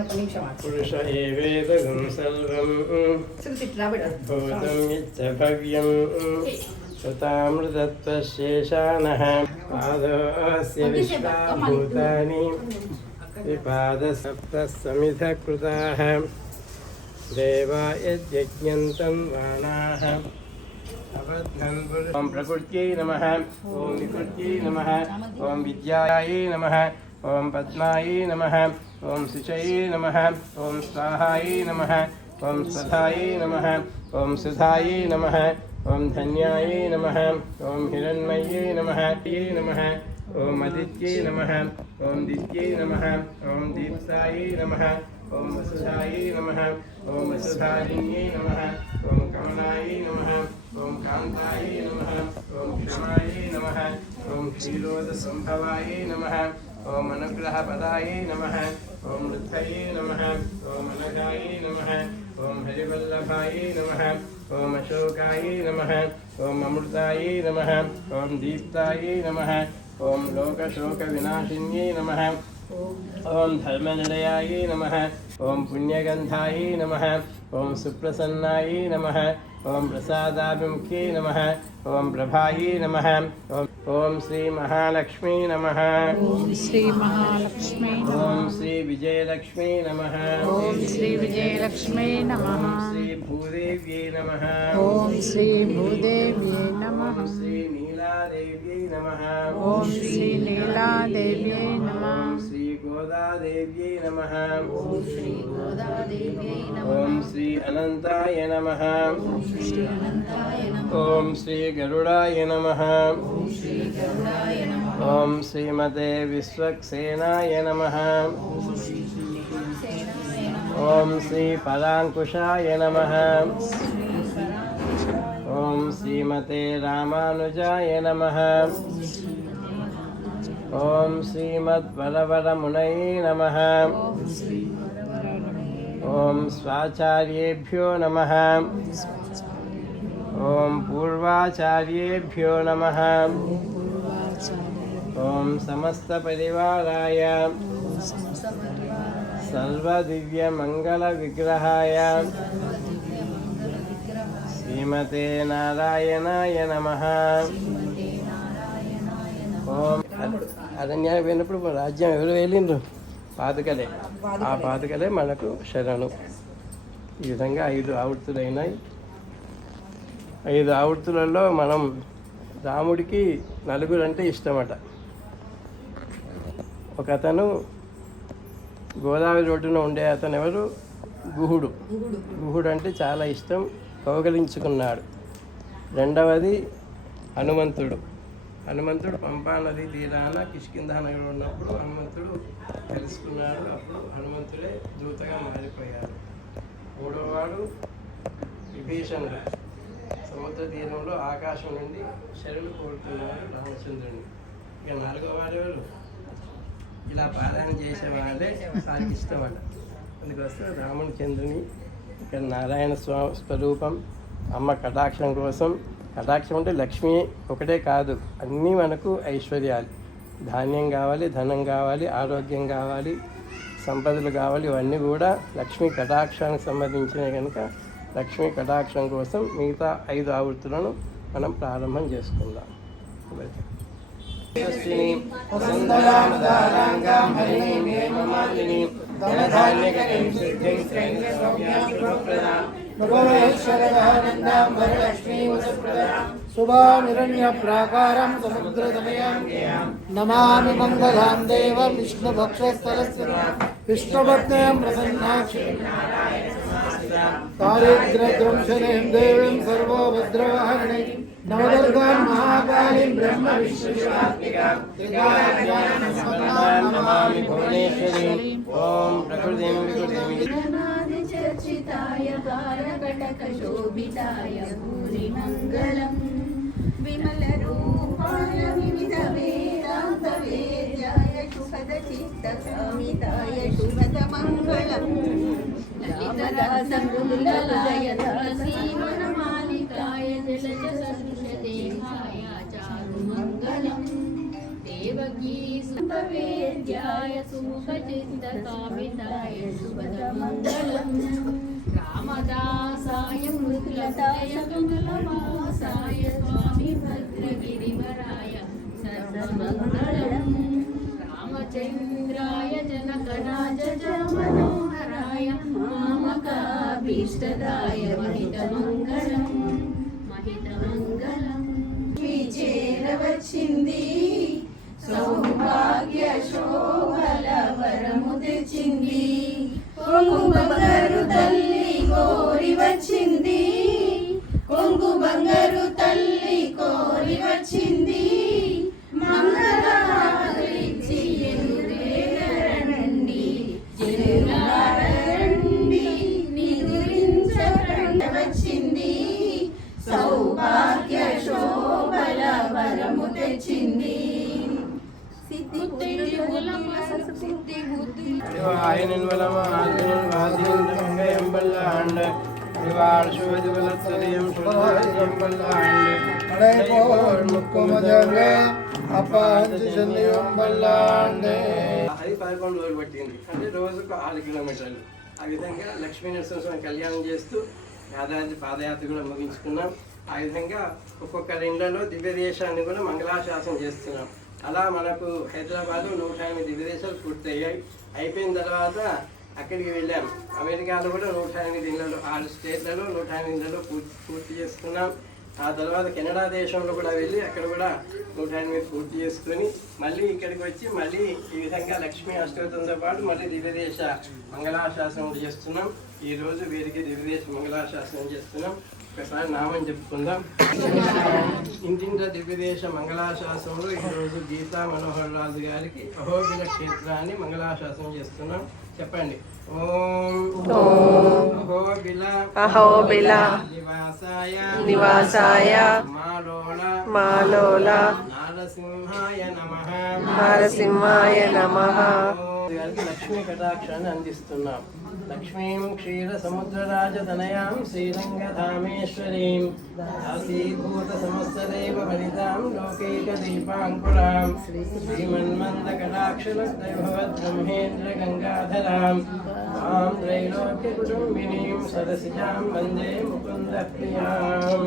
ఒక నిమిషం. పురుష ఏవేదం సర్వం. భూతం భవ్యం శతామృతత్వశేషానః పాదోస్య విశ్వాభూతాని విపాద సప్త సమిధ కృతాః దేవా యజ్ఞంతం వాణాః ఓం ప్రకృత్యై నమ ఓం వికృత్యై నమ ఓం విద్యాయై నమ ఓం పద్మాయై నమ ఓం శుచయై నమ ఓం స్వాహాయై నమ ఓం స్వధాయై నమ ఓం సుధాయై నమ ఓం ధన్యాయై నమ నమ ఓం అదిత్యై నమ ఓం దిత్యై నమ ఓం దీప్సాయై నమ ఓం వసుధాయై నమ ఓం వసుధారిణ్యై నమ ఓం కమలాయై నమ ఓం కాంతాయై నమ ఓం క్షమాయై నమ ఓం క్షీరోదసంభవాయై నమ ఓం అనుగ్రహపదాయై నమ ఓం వృద్ధయే నమ ఓం అనఘాయై నమ ఓం హరివల్లభాయై నమ ఓం అశోకాయై నమ ఓం అమృతాయై నమ ఓం దీప్తాయై నమ ఓం లోకశోకవినాశిన్యై నమ ఓం ధర్మనిలయాయై నమ ఓం పుణ్యగంధాయై నమ ఓం సుప్రసన్నాయై నమ ఓం ప్రసాదాభిముఖ్యై నమ ఓం ప్రభాయై నమ ఓం ఓం శ్రీ మహాలక్ష్మీ నమ. ఓం శ్రీ మహాలక్ష్మి ఓం శ్రీ విజయలక్ష్మీ నమ. ఓం శ్రీ విజయలక్ష్మి నమ. ఓం శ్రీ భూదేవ్యై నమ. ఓం శ్రీ భూదేవ్యై నమ. ఓం శ్రీ నీలాదేవ్యై నమ. ఓం శ్రీ నీలాదేవ్యై నమ. ఓం శ్రీ గోదాదేవ్యై నమ ఓం శ్రీ గోదాదేవ్యై నమః. ఓం శ్రీ అనంతాయ నమ ఓం శ్రీ అనంతాయ నమః. ఓం శ్రీ గరుడాయ నమ ఓం శ్రీ గరుడాయ నమః. ఓం శ్రీమతే విశ్వక్సేనాయ నమ. ఓం స్వాచార్యేభ్యో నమ. ఓం పూర్వాచార్యేభ్యో నమ. ఓం సమస్తపరివారాయ. సర్వదివ్యమంగళవిగ్రహాయ. శ్రీమతే నారాయణాయ నమ. ఓం అరణ్యానికి పోయినప్పుడు రాజ్యం ఎవరు వెళ్ళిండ్రు పాదుకలే ఆ పాదుకలే మనకు శరణు. ఈ విధంగా ఐదు ఆవృత్తులైనాయి ఐదు ఆవృత్తులలో మనం రాముడికి నలుగురు అంటే ఇష్టమట. ఒక అతను గోదావరి రోడ్డున ఉండే అతను ఎవరు? గుహుడు. గుహుడు. గుహుడు అంటే చాలా ఇష్టం. కౌగలించుకున్నాడు. రెండవది హనుమంతుడు. హనుమంతుడు పంపా నది తీరాన కిష్కింధ నగరం ఉన్నప్పుడు హనుమంతుడు తెలుసుకున్నాడు. అప్పుడు హనుమంతుడే దూతగా మారిపోయాడు. మూడవవాడు విభీషణుడు. సముద్ర తీరంలో ఆకాశం నుండి శరణు కోరుతున్నాడు రామచంద్రుడిని ఇక నాలుగో వాడు ఇలా పారాయణ చేసేవాడే సారికి ఇష్టమట. అందుకోసం రాముని చంద్రుని ఇక్కడ నారాయణ స్వామి స్వరూపం అమ్మ కటాక్షం కోసం కటాక్షం అంటే లక్ష్మి ఒకటే కాదు అన్నీ మనకు ఐశ్వర్యాలు. ధాన్యం కావాలి ధనం కావాలి ఆరోగ్యం కావాలి సంపదలు కావాలి ఇవన్నీ కూడా లక్ష్మీ కటాక్షానికి సంబంధించినవి కనుక లక్ష్మీ కటాక్షం కోసం మిగతా ఐదు ఆవృత్తులను మనం ప్రారంభం చేసుకుందాం. స్వస్తిని సిద్ధిం శుభప్రదాం భువనేశ్వరదానందాం వరలక్ష్మీ వసుప్రదాం శుభామిరణ్యప్రాకారం సముద్రతమయాం నమామి మంగళాం దేవ విష్ణుభక్షస్థలస్య విష్ణుపత్నయం ప్రసన్నాక్షి దారిద్ర్యద్రంశనేం దేవీం సర్వోభద్రవాహిణి నవదుర్గాం మహాకాళీం బ్రహ్మ విశ్వశివాత్మికాం సంపదాం నమామి شولہ چیت منگم سلا چیو منگم دون گی سودیات అమదా సాయ మృతులతాయ కమలవాసాయ స్వామి భద్రగిరివరాయ సర్వమంగళం. రామచంద్రాయ జనకరాజ జమనోహరాయ మామకాభీష్టదాయ మహితమంగళం. మహితమంగళం. మీ సౌభాగ్య శోభల వరము తెచ్చింది కుంభ ஆயனன் வலம் ஆசிரியன் అది పదకొండు రోజులు పట్టింది. అంటే రోజుకు ఆరు కిలోమీటర్లు. ఆ విధంగా లక్ష్మీ నరసింహస్వామి కళ్యాణం చేస్తూ యాదాది పాదయాత్ర కూడా ముగించుకున్నాం. ఆ విధంగా ఒక్కొక్క ఇండ్లలో దివ్య దేశాన్ని కూడా మంగళాశాసనం చేస్తున్నాం. అలా మనకు హైదరాబాద్ నూట ఎనిమిది విదేశాలు దేశాలు పూర్తయ్యాయి. అయిపోయిన తర్వాత అక్కడికి వెళ్ళాం. అమెరికాలో కూడా నూట ఎనిమిది ఇళ్ళలో ఆరు స్టేట్లలో నూట ఎనిమిది ఇళ్ళలో పూర్తి పూర్తి చేసుకున్నాం. ఆ తర్వాత కెనడా దేశంలో కూడా వెళ్ళి అక్కడ కూడా నూట ఎనిమిది పూర్తి చేసుకొని మళ్ళీ ఇక్కడికి వచ్చి మళ్ళీ ఈ విధంగా లక్ష్మీ అష్టోత్తంతో పాటు మళ్ళీ దివ్యదేశ మంగళాశాసనం చేస్తున్నాం. ఈరోజు వీరికి దివ్యదేశ మంగళాశాసనం చేస్తున్నాం. ఒకసారి నామం చెప్పుకుందాం. ఇంటింట దివ్యదేశ మంగళాశాసనంలో ఈరోజు గీతా మనోహర్ రాజు గారికి అహోబిల క్షేత్రాన్ని మంగళాశాసనం చేస్తున్నాం. చెప్పండి. ఓం అహోబిల అహోబిల నివాసాయ నివాసాయ మాలోల మాలోల నారసింహాయ నమః. నరసింహాయ నమః. గారికి లక్ష్మీ కటాక్షాన్ని అందిస్తున్నాం. లక్ష్మీం క్షీర సముద్రరాజతనయాం శ్రీరంగధామేశ్వరీం ఆసీభూత సమస్తదేవ వనితాం లోకైక దీపాంకురాం. శ్రీమన్మంద బ్రహ్మేంద్ర గంగాధరాం. మాం త్రైలోక్య కుటుంబినీం సరసిజాం వందే ముకుంద ప్రియాం